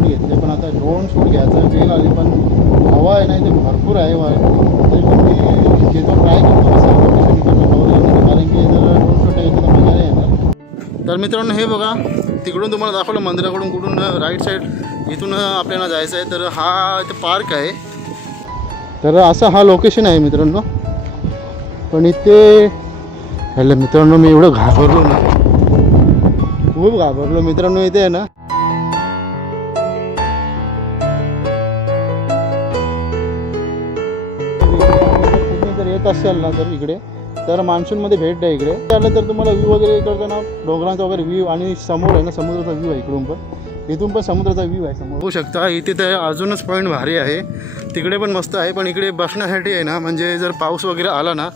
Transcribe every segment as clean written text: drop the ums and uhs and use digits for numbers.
Shoot घेतले, पण आता ड्रोन शूट घ्यायचा वेळ आली, पण हवा आहे ना इथे भरपूर आहे तरी पण मी घेतो ट्राय करतो असं लोकेशन कवर करण्याचं, कारण की जर ड्रोन शूट घ्यायचं तर मजा नाही येणार. तर मित्रांनो हे बघा, तिकडून तुम्हाला दाखवलं मंदिराकडून कुठून राईट साईड इथून आपल्याला जायचं आहे. तर हा इथे पार्क आहे. तर असं हा लोकेशन आहे मित्रांनो. पण इथे ह्याला मित्रांनो मी एवढं घाबरलो ना, खूप घाबरलो मित्रांनो. इथे आहे ना तुम्ही जर येत असाल ना तर इकडे, तर मान्सूनमध्ये भेट द्या इकडे. त्याला तर तुम्हाला व्ह्यू वगैरे करताना डोंगरांचा वगैरे व्ह्यू, आणि समोर आहे ना समुद्राचा व्ह्यू आहे. इथून पण समुद्राचा व्ह्यू आहे समोर होऊ शकता. इथे तर अजूनच पॉईंट भारी आहे. तिकडे पण मस्त आहे, पण इकडे बसण्यासाठी आहे ना, म्हणजे जर पाऊस वगैरे आला ना,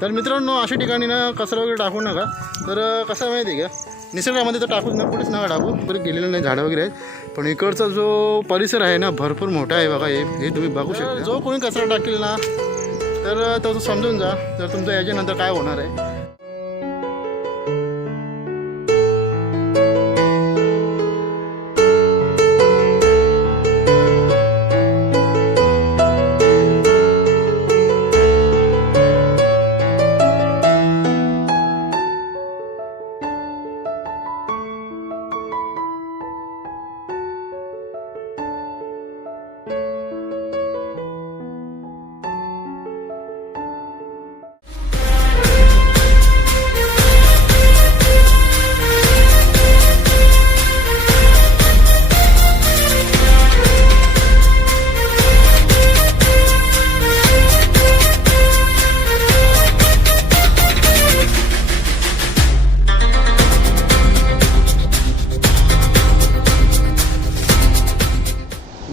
तर मित्रांनो अशा ठिकाणी ना कचरा वगैरे टाकू नका. तर कसं माहिती आहे का, निसर्गामध्ये तर टाकूच ना, कुठेच नका टाकू. वगैरे गेलेलं नाही, झाडं वगैरे आहेत. पण इकडचा जो परिसर आहे ना भरपूर मोठा आहे बघा. हे तुम्ही बघू शकता. जो कोणी कचरा टाकेल ना, तर तो समजून जा, तर तुमचं याच्यानंतर काय होणार आहे.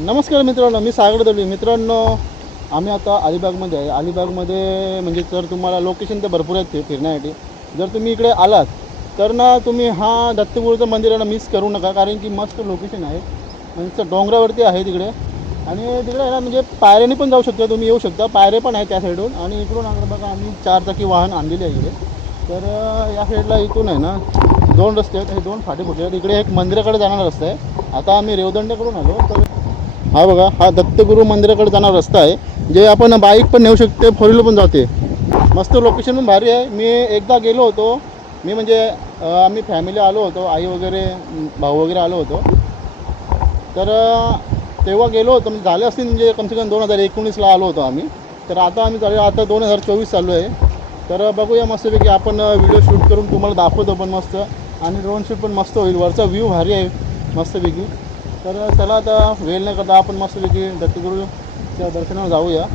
नमस्कार मित्रांनो, मी सागर दळवी. मित्रांनो आम्ही आता अलिबागमध्ये आहे. अलिबागमध्ये म्हणजे तर तुम्हाला लोकेशन तर भरपूर आहेत फिरण्यासाठी. जर तुम्ही इकडे आलात तर ना, तुम्ही हा दत्तगुरूचं मंदिराला मिस करू नका, कारण की मस्त लोकेशन आहे. म्हणजे डोंगरावरती आहे तिकडे, आणि तिकडे आहे ना म्हणजे पायऱ्याने पण जाऊ शकता तुम्ही, येऊ शकता. पायरे पण आहे त्या साईडून, आणि इकडून आकडे बघा आम्ही 4 चाकी वाहन आणलेली आहे इकडे. तर या साईडला इथून आहे ना 2 रस्ते आहेत, हे 2 फाटे फुटले आहेत. इकडे एक मंदिराकडे जाणारा रस्ता आहे. आता आम्ही रेवदंड्याकडून आलो. तर हा बघा, हा दत्तगुरू मंदिराकडे जाणारा रस्ता आहे, जे आपण बाईक पण नेऊ शकते, फोर व्हीलर पण जाते. मस्त लोकेशन पण भारी आहे. मी एकदा गेलो होतो, मी म्हणजे आम्ही फॅमिली आलो होतो, आई वगैरे भाऊ वगैरे आलो होतो. तर तेव्हा गेलो होतो, म्हणजे झाले असतील म्हणजे कमसे कम 2019ला आलो होतो आम्ही. तर आता आम्ही चालू, आता 2024 चालू आहे. तर बघूया मस्तपैकी आपण व्हिडिओ शूट करून तुम्हाला दाखवतो पण मस्त, आणि ड्रोन शूट पण मस्त होईल. वरचा व्ह्यू भारी आहे मस्तपैकी. तर चला आता वेळ न करता आपण मस्तपैकी दत्तगुरूच्या दर्शनाला जाऊया.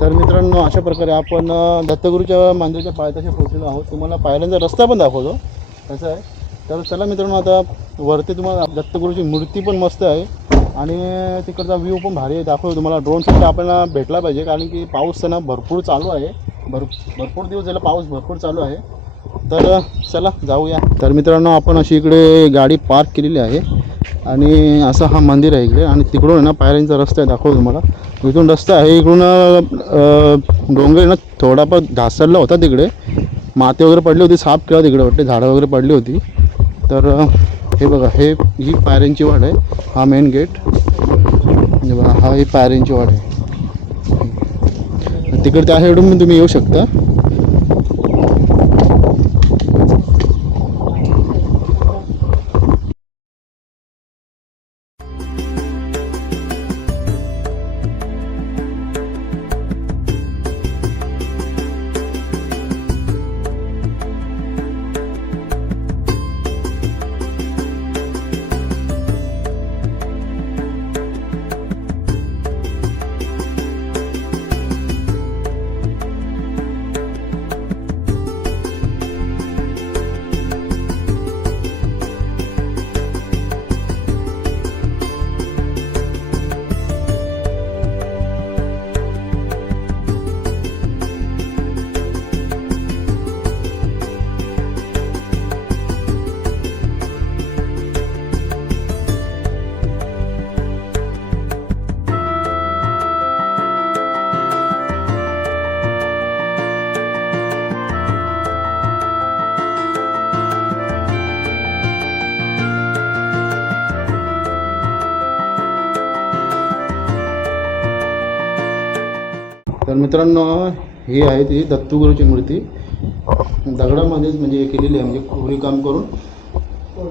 तर मित्रांनो अशा प्रकारे आपण दत्तगुरूच्या मंदिराच्या पायथ्याशी पोहोचलेलो आहोत. तुम्हाला पायऱ्यांचा रस्ता पण दाखवतो कसं आहे. तर चला मित्रांनो, आता वरती तुम्हाला दत्तगुरूची मूर्ती पण मस्त आहे. आणि तिकडचा व्ह्यू पण भारी आहे, दाखवतो तुम्हाला. ड्रोन शॉट आपल्याला भेटला पाहिजे, कारण की पाऊस तर ना भरपूर चालू आहे. भरपूर दिवस झाला पाऊस भरपूर चालू आहे. तर चला जाऊया. तर मित्रांनो, आपण अशी इकडे गाडी पार्क केलेली आहे आणि असं हा मंदिर आहे इकडे. आणि तिकडून आहे ना पायऱ्यांचा रस्ता आहे, दाखवतो तुम्हाला. इथून रस्ता आहे, इकडून डोंगर ना थोडाफार घासरला होता, तिकडे माती वगैरे पडली होती, साफ केला तिकडे वाटते, झाडं वगैरे पडली होती. तर हे बघा, ही पायऱ्यांची वाट आहे. हा मेन गेट बघा, हा ही पायऱ्यांची वाट आहे. तिकडे त्या साईडून पण तुम्ही येऊ शकता. तर मित्रांनो, ही आहे ती दत्तुगुरूची मूर्ती. दगडामध्येच म्हणजे केलेली आहे, म्हणजे कोरीव काम करून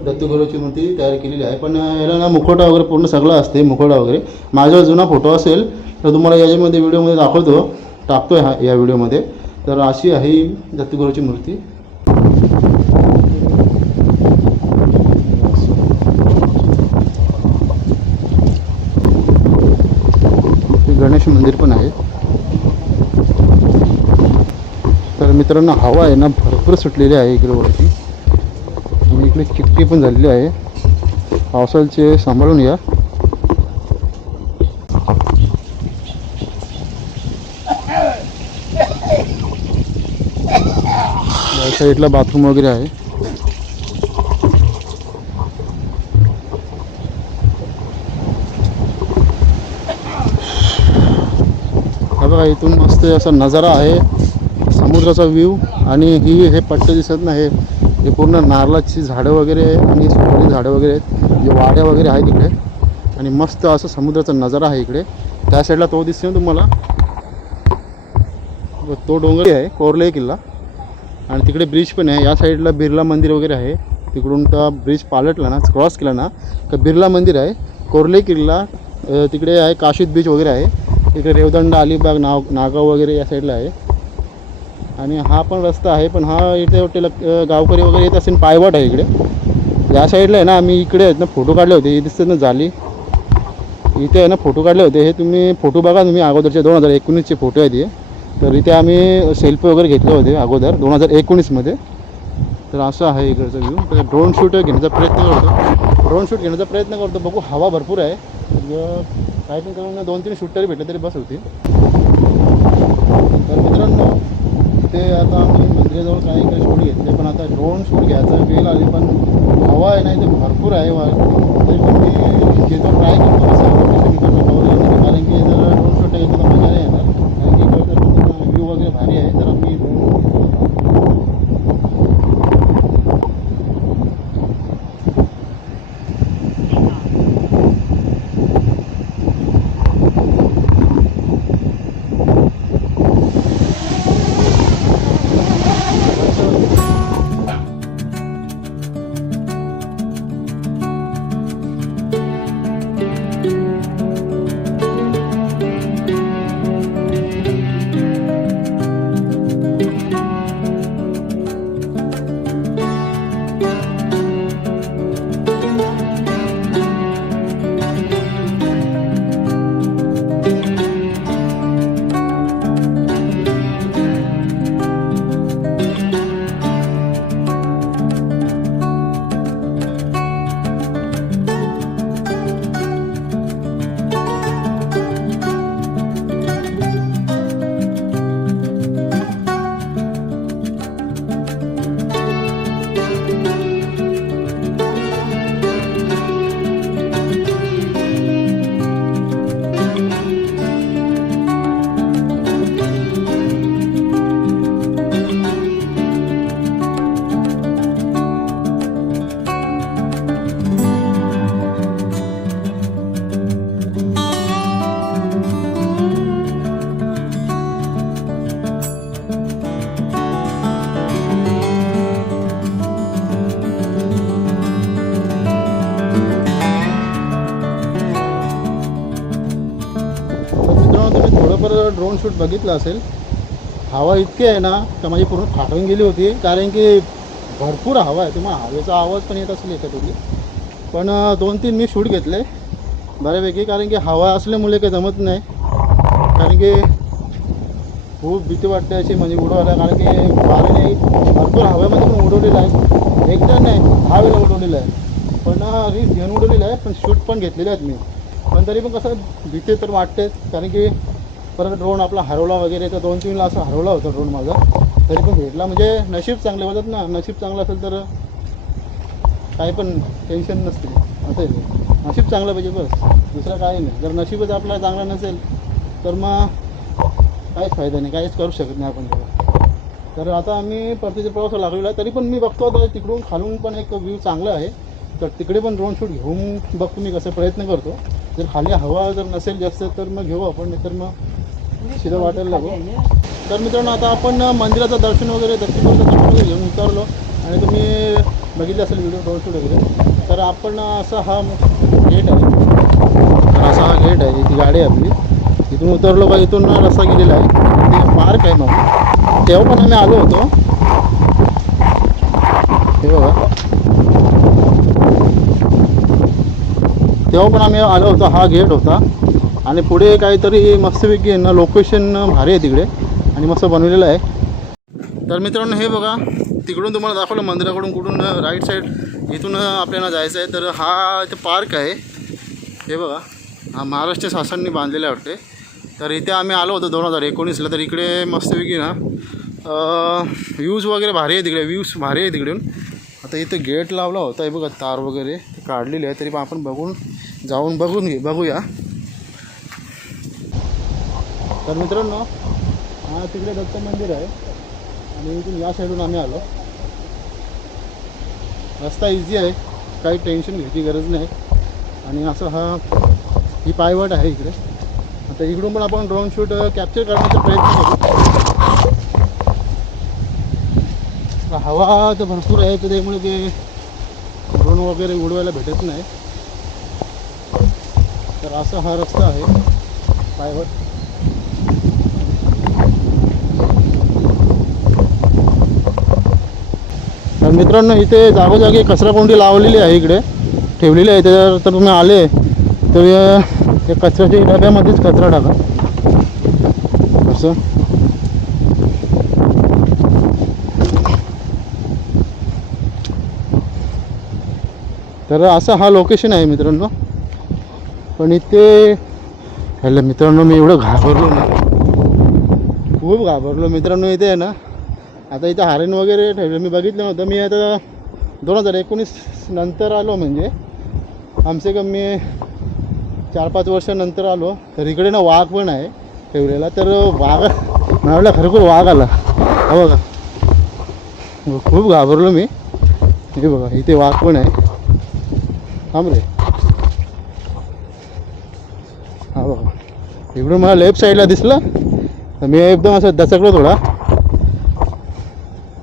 दत्तुगुरूची मूर्ती तयार केलेली आहे. पण याला ना मुखवटा वगैरे पूर्ण सगळं असते, मुखवटा वगैरे. माझ्यावर जुना फोटो असेल तर तुम्हाला याच्यामध्ये व्हिडिओमध्ये दाखवतो, टाकतो आहे हा या व्हिडिओमध्ये. तर अशी आहे ही दत्तुगुरूची मूर्ती. गणेश मंदिर पण आहे. तर मित्रांनो, हवा आहे ना भरपूर सुटलेली आहे इकडे वरती, आणि इकडे चिक्की पण झालेली आहे. पावसाचे सांभाळून या. या साईडला बाथरूम वगैरे आहे. हा बघा, इथून मस्त असा नजारा आहे, समुद्राचा व्ह्यू. आणि हे पट्टे दिसत नाही, हे पूर्ण नारळाची झाडं वगैरे आहे आणि सुपारी झाडं वगैरे आहेत, जे वाड्या वगैरे आहेत इकडे. आणि मस्त असं समुद्राचा नजारा आहे इकडे. त्या साईडला तो दिसतो ना तुम्हाला, तो डोंगर आहे कोरले किल्ला. आणि तिकडे ब्रिज पण आहे. या साईडला बिर्ला मंदिर वगैरे आहे. तिकडून तर ब्रिज पालटला ना, क्रॉस केला ना का बिर्ला मंदिर आहे, कोरले किल्ला तिकडे आहे, काशीद बीच वगैरे आहे. इकडे रेवदंडा, अलिबाग, नागाव वगैरे या साईडला आहे. आणि हा पण रस्ता आहे, पण हा इथे वाटते गावकरी वगैरे येत असेल, पायवाट आहे इकडे. या साईडला आहे ना, आम्ही इकडे आहेत ना फोटो काढले होते, दिसतात ना जाली, इथे आहे ना फोटो काढले होते. हे तुम्ही फोटो बघा, तुम्ही अगोदरचे 2019चे फोटो आहेत हे. तर इथे आम्ही सेल्फी वगैरे घेतले होते अगोदर 2019मध्ये. तर असं आहे इकडचं व्ह्यू. तर ड्रोन शूट घेण्याचा प्रयत्न करतो, बघू. हवा भरपूर आहे, काय पण करून 2-3 शूट तरी भेटले तरी बस होती. तर मित्रांनो, ते आता आम्ही मंदिराजवळ काही शूट घेतले, पण आता ड्रोन शूट घ्यायचा वेळ आली, पण हवा आहे ना इथे भरपूर आहे. तरी पण मी घेतो, ट्राय करतो कसं कारण की जर ड्रोन शूट घेतलं तर मजा नाही येणार, कारण की इकडचं व्ह्यू वगैरे भारी आहे. तर मी प्रॉपर ड्रोन शूट बघितलं असेल. हवा इतकी आहे ना तर माझी पूर्ण फाटून गेली होती, कारण की भरपूर हवा आहे. तुम्हाला हवेचा आवाज पण येत असेल याच्यात तुम्ही. पण 2-3 मी शूट घेतले बऱ्यापैकी, कारण की हवा असल्यामुळे काही जमत नाही. कारण की खूप भीती वाटते अशी म्हणजे उडवायला, कारण की वाऱ्याने भरपूर हवेमध्ये पण उडवलेलं आहे. एकदा नाही 10 वेळा उडवलेलं आहे. पण रिस्क घेऊन उडवलेलं आहे, पण शूट पण घेतलेले आहेत मी. पण तरी पण कसं भीती तर वाटते, कारण की परत ड्रोन आपला हरवला वगैरे. तर 2-3 वेळा असा हरवला होता ड्रोन माझा, तरी पण भेटला. म्हणजे नशीब चांगले होतात ना, नशीब चांगलं असेल तर काही पण टेन्शन नसते. असं आहे ते. नशीब चांगलं पाहिजे बस, दुसरं काही नाही. जर नशीबच आपला चांगला नसेल तर मग काहीच फायदा नाही, काहीच करू शकत नाही आपण त्याला. तर आता आम्ही परतीच्या प्रवासाला लागलेलो आहे. तरी पण मी बघतो आता तिकडून खालून पण एक व्ह्यू चांगला आहे, तर तिकडे पण ड्रोन शूट घेऊन बघतो मी, कसं प्रयत्न करतो. जर खाली हवा जर नसेल जास्त तर मग घेऊ आपण, नाही तर मग शिदा वाटायला लागू. तर मित्रांनो, आता आपण मंदिराचं दर्शन वगैरे दक्षिणेचं दर्शन वगैरे घेऊन उतरलो. आणि तुम्ही बघितलं असेल व्हिडिओ ड्रोन शूट वगैरे. तर आपण असा हा गेट आहे, तर असा हा गेट आहे, ती गाडी आहे आपली. इथून उतरलो का इथून रस्ता गेलेला आहे, ते पार्क आहे. मग तेव्हा पण आम्ही आलो होतो, हे बघा, तेव्हा पण आम्ही आलो होतो. हा गेट होता आणि पुढे काहीतरी मस्तपैकी ना लोकेशन भारी आहे तिकडे आणि मस्त बनवलेलं आहे. तर मित्रांनो हे बघा, तिकडून तुम्हाला दाखवलं मंदिराकडून कुठून राईट साईड इथून आपल्याला जायचं आहे. तर हा इथे पार्क आहे, हे बघा, हा महाराष्ट्र शासनाने बांधलेला आहे वाटते. तर इथे आम्ही आलो होतो 2019ला. तर इकडे मस्तपैकी ना व्ह्यूज वगैरे भारी आहे तिकडे, व्ह्यूज भारी आहे तिकडून. आता इथे गेट लावला होता, हे बघा, तार वगैरे काढलेली आहे. तरी पण आपण जाऊन बघूया. तर मित्रांनो, हा तिकडे दत्त मंदिर आहे आणि इथून या साईडून आम्ही आलो. रस्ता इझी आहे, काही टेन्शन घ्यायची गरज नाही. आणि असं ही पायवाट आहे इकडे. आता इकडून पण आपण ड्रोन शूट कॅप्चर करण्याचा प्रयत्न करू. हवा तर भरपूर आहे, तर त्यामुळे ते ड्रोन वगैरे उडवायला भेटत नाही. तर असा हा रस्ता आहे पायवाट. तर मित्रांनो, इथे जागोजागी कचराकोंडी लावलेली आहे, इकडे ठेवलेली आहे. त्याच्यावर तर तुम्ही आले तर त्या कचऱ्याच्या डब्यामध्येच कचरा टाका असं. तर असं हा लोकेशन आहे मित्रांनो. पण इथे ह्याला मित्रांनो मी एवढं घाबरलो ना, खूप घाबरलो मित्रांनो. इथे आहे ना, आता इथं हरण वगैरे ठेवलं मी बघितलं नव्हतं. मी आता 2019 नंतर आलो, म्हणजे कमसे कम मी 4-5 वर्षानंतर आलो. तर इकडे ना वाघ पण आहे ठेवलेला. तर वाघ मला खरोखर वाघ आला, हा बघा. खूप घाबरलो मी. हे बघा, इथे वाघ पण आहे. थांब रे, हा बघा, इकडून मला लेफ्ट साईडला दिसलं तर मी एकदम असं दचकलो थोडा.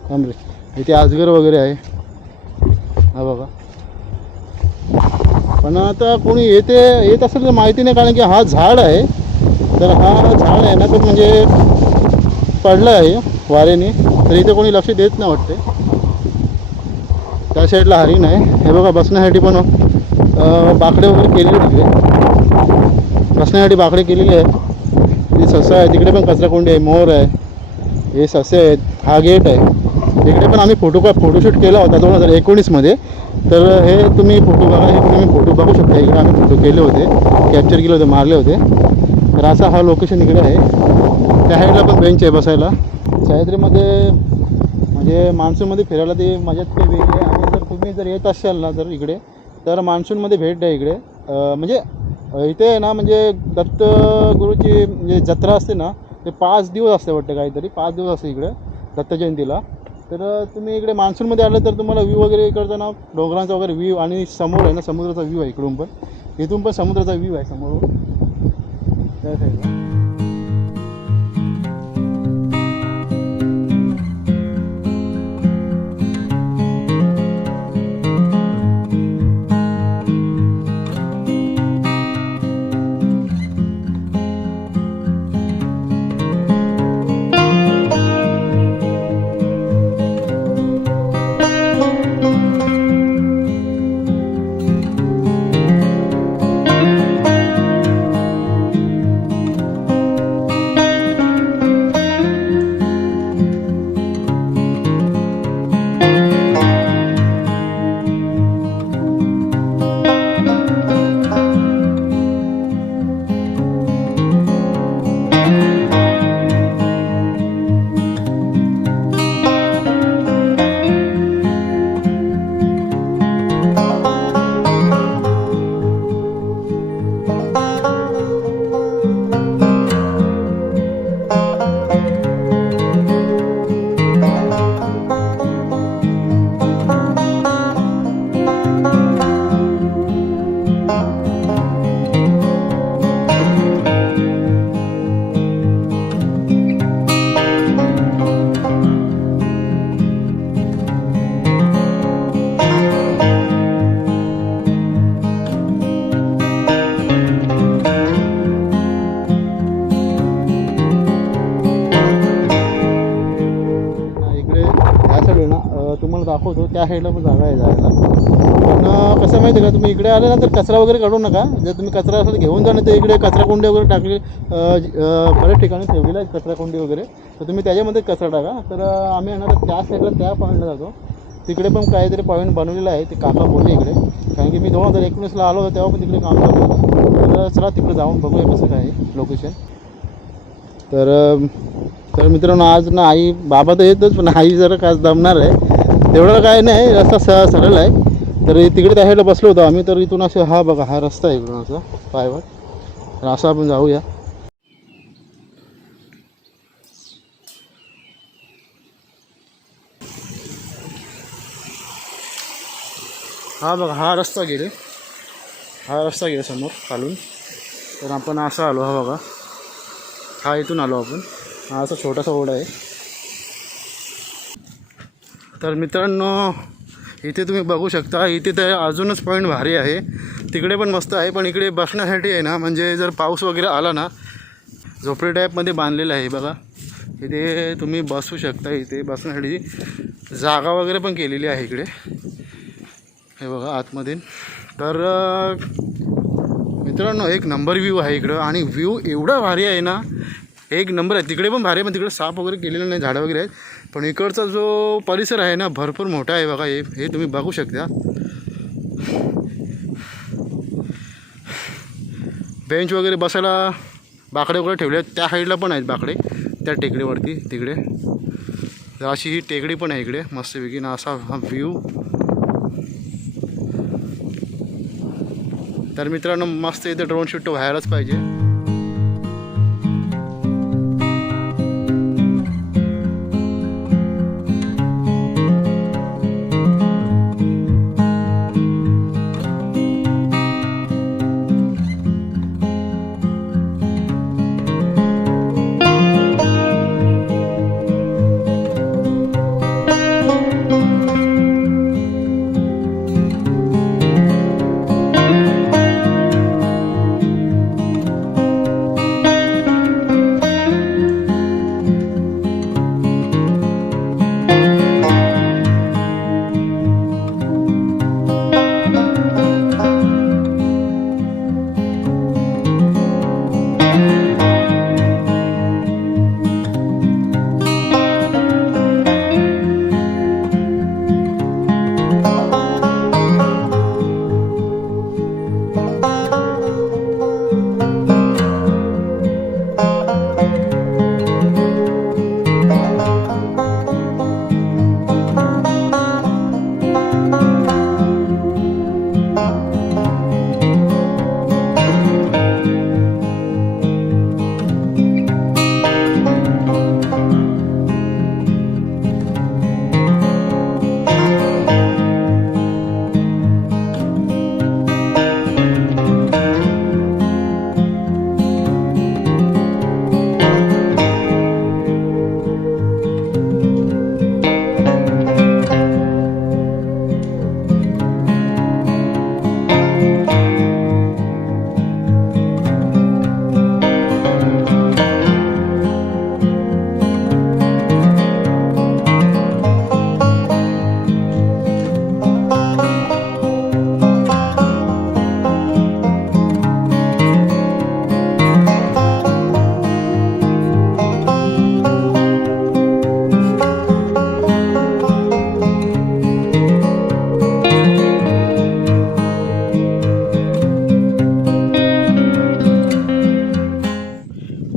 थांब रे, इथे अजगर वगैरे आहे, हा बघा. पण आता कोणी येत असेल तर माहिती नाही, कारण की हा झाड आहे. तर हा झाड आहे ना, तो म्हणजे पडला आहे वाऱ्याने. तर इथे कोणी लक्ष देत नाही वाटते. त्या साईडला हरिण आहे, हे बघा. बसण्यासाठी पण बाकडे वगैरे केलेले तिकडे, बसण्यासाठी बाकडे केलेले आहेत. ती ससा आहे, तिकडे पण कचराकोंडी आहे, मोर आहे, हे ससे आहेत. हा गेट आहे. तिकडे पण आम्ही फोटोशूट केला होता 2019मध्ये. तर हे तुम्ही फोटो बघा, हे तुम्ही फोटो बघू शकता. इकडे आम्ही फोटो केले होते, कॅप्चर केले होते, मारले होते. तर असा हा लोकेशन इकडे आहे. त्या साईडला पण बेंच आहे बसायला. सह्याद्रीमध्ये म्हणजे मान्सूनमध्ये फिरायला ती मजाच काही वेगळी आहे. आणि जर तुम्ही येत असाल ना जर इकडे, तर मान्सूनमध्ये भेट द्या इकडे. म्हणजे इथे आहे ना, म्हणजे दत्तगुरूची म्हणजे जत्रा असते ना, ते 5 दिवस असते वाटतं, काहीतरी 5 दिवस असते इकडे दत्त जयंतीला. तर तुम्ही इकडे मान्सूनमध्ये आलं तर तुम्हाला व्ह्यू वगैरे इकडचा डोंगरांचा वगैरे व्ह्यू, आणि समोर आहे ना समुद्राचा व्ह्यू आहे इकडून पण. इथून पण समुद्राचा व्ह्यू आहे समोरून त्या साईडला. दाखवतो. त्या साईडला पण जागा आहे जायला. पण कसं माहिती आहे का, तुम्ही इकडे आले ना तर कचरा वगैरे काढू नका. जर तुम्ही कचरा असेल घेऊन जा, तर इकडे कचराकुंडी वगैरे टाकली बऱ्याच ठिकाणी ठेवलेलं आहे कचराकुंडी वगैरे, तर तुम्ही त्याच्यामध्ये कचरा टाका. तर आम्ही येणार त्या साईडला त्या पॉईंटला जातो. तिकडे पण काहीतरी पॉईंट बनवलेलं आहे, ते काका बोलले इकडे. कारण की मी 2019ला आलो होतो तेव्हा पण तिकडे काम चालू होतं. तर चला तिकडे जाऊन बघूया कसं काय आहे लोकेशन. तर मित्रांनो, आज ना आई बाबा तर येतच, पण आई जरा काय दमणार आहे. तेवढं काय नाही, रस्ता सरळ आहे. तर तिकडे त्या साईडला बसलो होतो आम्ही. तर इथून असं हा बघा हा रस्ता आहे इकडून असा पायवाट. तर असं आपण जाऊया. हा बघा हा रस्ता गेले, हा रस्ता गेला समोर खालून. तर आपण असं आलो. हा बघा हा इथून आलो आपण. हा असा छोटासा ओढा आहे. तर मित्रांनो, इथे तुम्ही बघू शकता, इथे तर अजूनच पॉईंट भारी आहे. तिकडे पण मस्त आहे, पण इकडे बसण्यासाठी आहे ना, म्हणजे जर पाऊस वगैरे आला ना, झोपडी टाईपमध्ये बांधलेलं आहे बघा. इथे तुम्ही बसू शकता. इथे बसण्यासाठी जागा वगैरे पण केलेली आहे इकडे, हे बघा आतमध्ये. तर मित्रांनो, एक नंबर व्ह्यू आहे इकडं. आणि व्ह्यू एवढा भारी आहे ना, एक नंबर आहे. तिकडे पण भारी आहे, पण तिकडे साफ वगैरे केलेलं नाही, झाडं वगैरे आहेत. पण इकडचा जो परिसर आहे ना, भरपूर मोठा आहे बघा. हे तुम्ही बघू शकता. बेंच वगैरे बसायला बाकडे वगैरे ठेवले आहेत. त्या साईडला पण आहेत बाकडे, त्या टेकडीवरती तिकडे. तर अशी ही टेकडी पण आहे इकडे मस्तपैकी ना. असा हा व्ह्यू. तर मित्रांनो, मस्त इथे ड्रोन शूट व्हायलाच पाहिजे.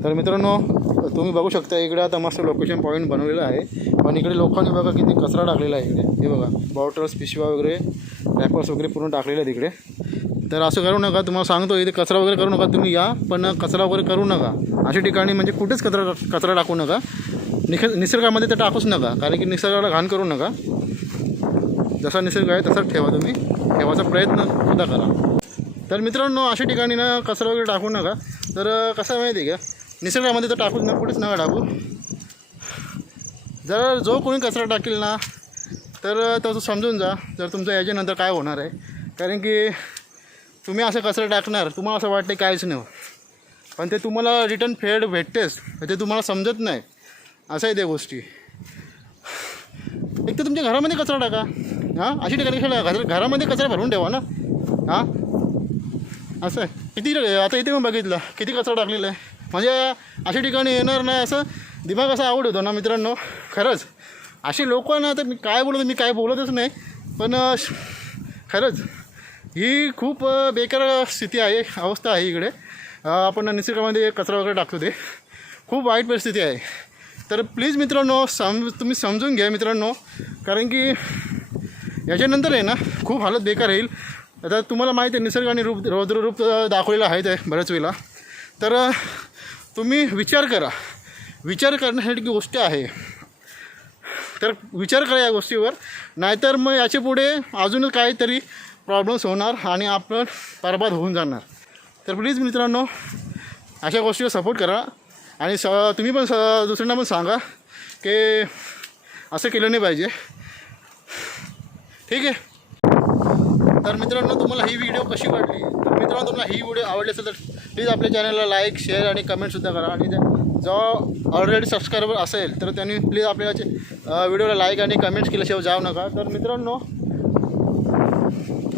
तर मित्रांनो, तुम्ही बघू शकता इकडे आता मस्त लोकेशन पॉईंट बनवलेलं आहे. पण इकडे लोकांनी बघा किती कचरा टाकलेला आहे इकडे. हे बघा बॉटल्स, पिशव्या वगैरे, रॅपर्स वगैरे पूर्ण टाकलेले आहेत इकडे. तर असं करू नका, तुम्हाला सांगतो. इथे कचरा वगैरे करू नका. तुम्ही या, पण कचरा वगैरे करू नका. अशा ठिकाणी म्हणजे कुठेच कचरा टाकू नका. निसर्गामध्ये तर टाकूच नका, कारण की निसर्गाला घाण करू नका. जसा निसर्ग आहे तसाच ठेवा. तुम्ही ठेवायचा प्रयत्न सुद्धा करा. तर मित्रांनो, अशा ठिकाणी ना कचरा वगैरे टाकू नका. तर कसं माहिती आहे का, निसर्गामध्ये तर टाकूच ना, कुठेच नका टाकू. जर जो कोणी कचरा टाकेल ना, तर तसं समजून जा, जर तुमचं याच्यानंतर काय होणार आहे. कारण की तुम्ही असं कचरा टाकणार, तुम्हाला असं वाटतं काहीच नाही, पण ते तुम्हाला रिटर्न फेड भेटतेच. ते तुम्हाला समजत नाही. असं आहे त्या गोष्टी. एक तर तुमच्या घरामध्ये कचरा टाका. हां, अशी ठिकाणी घरामध्ये कचरा भरून ठेवा ना. हां, असं आहे. किती आता इथे पण बघितलं किती कचरा टाकलेला आहे. म्हणजे अशा ठिकाणी येणार नाही असं दिमाग असा आवड होतो ना मित्रांनो. खरंच अशी लोक ना, आता मी काय बोलतो, मी काय बोलतच नाही, पण खरंच ही खूप बेकार स्थिती आहे, अवस्था आहे इकडे. आपण निसर्गामध्ये कचरा वगैरे टाकतो ते खूप वाईट परिस्थिती आहे. तर प्लीज मित्रांनो तुम्ही समजून घ्या मित्रांनो, कारण की याच्यानंतर आहे ना खूप हालत बेकार येईल. आता तुम्हाला माहीत आहे निसर्गाने रौद्ररूप दाखवलेलं आहे ते बऱ्याच वेळेला. तर तुम्ही विचार करा, विचार करण्यासाठी गोष्ट आहे. तर विचार करा या गोष्टीवर, नाहीतर मग याच्या पुढे अजूनच काहीतरी प्रॉब्लेम्स होणार आणि आपण बरबाद होऊन जाणार. तर प्लीज मित्रांनो अशा गोष्टीवर सपोर्ट करा आणि तुम्ही पण दुसऱ्यांना पण सांगा की असं केलं नाही पाहिजे. ठीक आहे. तर मित्रांनो तुम्हाला ही व्हिडिओ कशी वाटली, तर मित्रांनो तुम्हाला ही व्हिडिओ आवडली असेल तर प्लीज आपल्या चॅनलला लाईक, शेअर आणि कमेंटसुद्धा करा. आणि जो ऑलरेडी सबस्क्रायबर असेल तर त्यांनी प्लीज आपल्या व्हिडिओला लाईक आणि कमेंट्स केल्याशिवाय जाऊ नका. तर मित्रांनो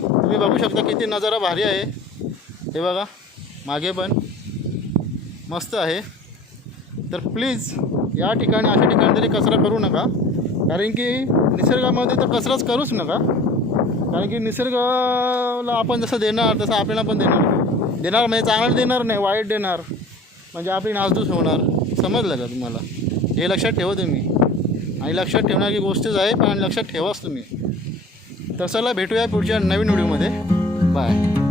तुम्ही बघू शकता किती नजारा भारी आहे. हे बघा मागे पण मस्त आहे. तर प्लीज या ठिकाणी अशा ठिकाणी तरी कचरा करू नका, कारण की निसर्गामध्ये तर कचराच करूच नका. कारण की निसर्गाला आपण जसं देणार तसं आपल्याला पण देणार म्हणजे चांगलं देणार नाही, वाईट देणार म्हणजे आपली नासधूस होणार. समजलं का तुम्हाला? हे लक्षात ठेवा तुम्ही, आणि लक्षात ठेवण्याची गोष्टच आहे, पण लक्षात ठेवाच तुम्ही. तर चला भेटूया पुढच्या नवीन व्हिडिओमध्ये. बाय.